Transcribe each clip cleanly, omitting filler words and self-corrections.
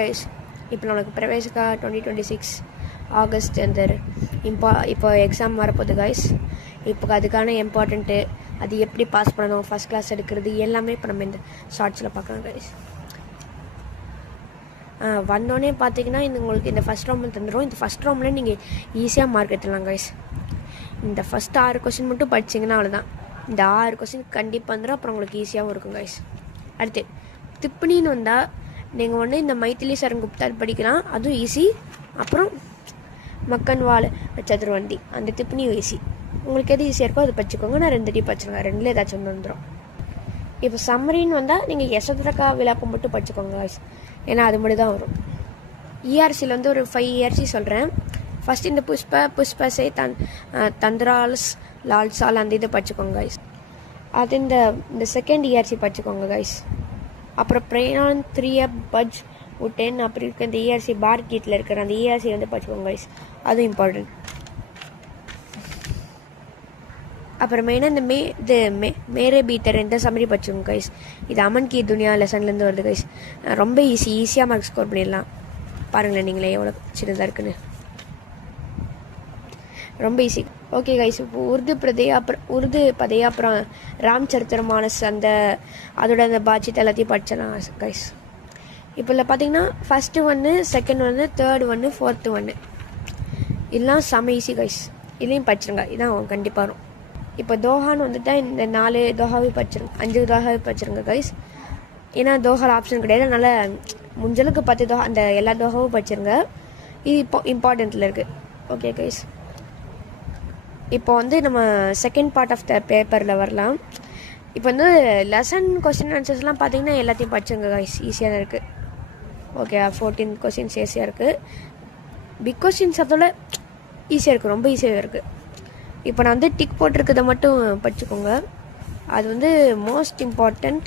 Guys, இப்போ நம்மளுக்கு பிரவேசிக்கா 2026 August அந்த இப்போ எக்ஸாம் வரப்போகுது கைஸ். இப்போ அதுக்கான இம்பார்ட்டண்ட்டு, அது எப்படி பாஸ் பண்ணணும், ஃபஸ்ட் கிளாஸ் எடுக்கிறது எல்லாமே இப்போ நம்ம இந்த ஷார்ட்ஸில் பார்க்கலாம் கைஸ். வந்தோடனே பார்த்தீங்கன்னா உங்களுக்கு இந்த ஃபஸ்ட் ரவுண்ட் தந்துடும். இந்த ஃபஸ்ட் ரவுண்டில் நீங்கள் ஈஸியாக மார்க் எடுத்துடலாம் கைஸ். இந்த ஃபஸ்ட் 6 கொஸ்டின் மட்டும் படிச்சிங்கன்னா அவ்வளோதான். இந்த 6 கொஸ்டின் கண்டிப்பாக வந்துடும். அப்புறம் உங்களுக்கு ஈஸியாகவும் இருக்கும் கைஸ். அடுத்து திப்பணின்னு வந்தால் நீங்கள் ஒன்று இந்த மைத்திலி சரங்குப்தால் படிக்கலாம், அதுவும் ஈஸி. அப்புறம் மக்கன் வாழ சதுர்வந்தி, அந்த திப்பணியும் ஈஸி. உங்களுக்கு எது ஈஸியாக இருக்கோ அதை படிச்சுக்கோங்க. நான் 2 படிச்சுருங்க, 2ல் ஏதாச்சும் ஒன்று வந்துடும். இப்போ சம்மரின்னு வந்தால் நீங்கள் யசோதரக்கா விழாப்பம் மட்டும் படிச்சுக்கோங்க கைஸ், ஏன்னா அது மட்டும் தான் வரும். இஆர்சியில் வந்து ஒரு 5 இஆர்சி சொல்கிறேன். ஃபஸ்ட் இந்த புஷ்பசே தந்திரால்ஸ் லால்சால் அந்த இதை படிச்சுக்கோங்க கைஸ். அது இந்த செகண்ட் இஆர்சி படிச்சுக்கோங்க கைஸ். அப்புறம் பிரேனான் 3 பஜ் உட்டேன் அப்படி இருக்க இந்த இஆர்சி பார்கீட்டில் இருக்கிற அந்த இஆர்சி வந்து படிச்சுக்கோங்க கைஸ், அதுவும் இம்பார்ட்டன்ட். அப்புறம் மெயினாக இந்த மேரே பீட்டர் இந்த சம்மரி படிச்சுக்கோங்க கைஸ். இது அமன் கி துனியா லெசன்லேருந்து வருது கைஸ். ரொம்ப ஈஸியாக மார்க் ஸ்கோர் பண்ணிடலாம். பாருங்களேன் நீங்களே எவ்வளோ சின்னதாக இருக்குன்னு, ரொம்ப ஈஸி. ஓகே கைஸ், இப்போ உருது பதையா அப்புறம் ராம் சரித்திர மானஸ் அதோட அந்த பாட்சித் எல்லாத்தையும் படிச்சிடலாம் கைஸ். இப்போ இல்லை பார்த்தீங்கன்னா ஃபஸ்ட்டு 1, செகண்ட் 1, தேர்ட் 1, ஃபோர்த்து 1 இதெல்லாம் செம ஈஸி கைஸ். இதையும் படிச்சிருங்க, இதான் கண்டிப்பாக வரும். இப்போ தோஹான்னு வந்துட்டால் இந்த 4 தோஹாவே படிச்சிருங்க, 5 தோஹாவே படிச்சிருங்க கைஸ். ஏன்னா தோஹாவில் ஆப்ஷன் கிடையாது, அதனால் முடிஞ்சளவுக்கு 10 தோஹா அந்த எல்லா தோஹாவும் படிச்சிருங்க. இது இப்போ இம்பார்ட்டண்ட்டில் இருக்குது. ஓகே கைஸ், இப்போ வந்து நம்ம செகண்ட் பார்ட் ஆஃப் த பேப்பரில் வரலாம். இப்போ வந்து லெசன் கொஸ்டின் ஆன்சர்ஸ்லாம் பார்த்தீங்கன்னா எல்லாத்தையும் படிச்சுங்க கைஸ், ஈஸியாக தான் இருக்குது. ஓகே, 14 கொஸ்டின்ஸ் ஈஸியாக இருக்குது. பிக் கொஸ்டின்ஸ் அதோட ஈஸியாக இருக்குது, ரொம்ப ஈஸியாக இருக்குது. இப்போ நான் வந்து டிக் போட்டிருக்கிறத மட்டும் படிச்சுக்கோங்க, அது வந்து மோஸ்ட் இம்பார்ட்டண்ட்.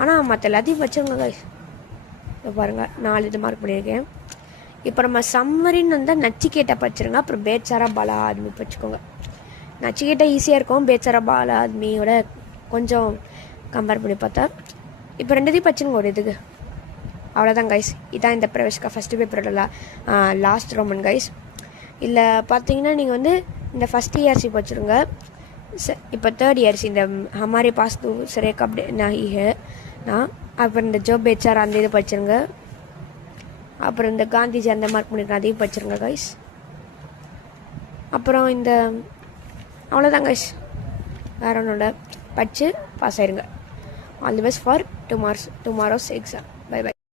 ஆனால் மற்ற எல்லாத்தையும் படிச்சுங்க கைஸ். இப்போ பாருங்கள் 4 இது மார்க் பண்ணியிருக்கேன். இப்போ நம்ம சம்மரின்னு வந்தால் நச்சிகேட்டை படிச்சிருங்க. அப்புறம் பேச்சாரா பாலா ஆத்மி படிச்சுக்கோங்க. நச்சிகேட்டை ஈஸியாக இருக்கும், பேச்சாரா பாலா ஆத்மியோட கொஞ்சம் கம்பேர் பண்ணி பார்த்தா. இப்போ 2 படிச்சுருங்க ஒரு இதுக்கு, அவ்வளோதான் கைஸ். இதான் இந்த பிரவேசிக்கா ஃபஸ்ட்டு பேப்பரோட லாஸ்ட் ரோமன் கைஸ். இல்லை பார்த்தீங்கன்னா நீங்கள் வந்து இந்த ஃபஸ்ட் இஆர்சி படிச்சிருங்க. இப்போ தேர்ட் இஆர்சி இந்த ஹமாரி பாஸ்து சரேக் அப்படி நான் அப்புறம் இந்த ஜோ பேச்சாரா அந்த இது படிச்சிருங்க. அப்புறம் இந்த காந்திஜி அந்த மார்க் பண்ணியிருக்கேன், அதையும் படிச்சிருங்க கைஸ். அப்புறம் இந்த அவ்வளோதான் கைஸ், வேறு ஒன்றோட படித்து பாஸ் ஆயிருங்க. All the best for tomorrow's exam.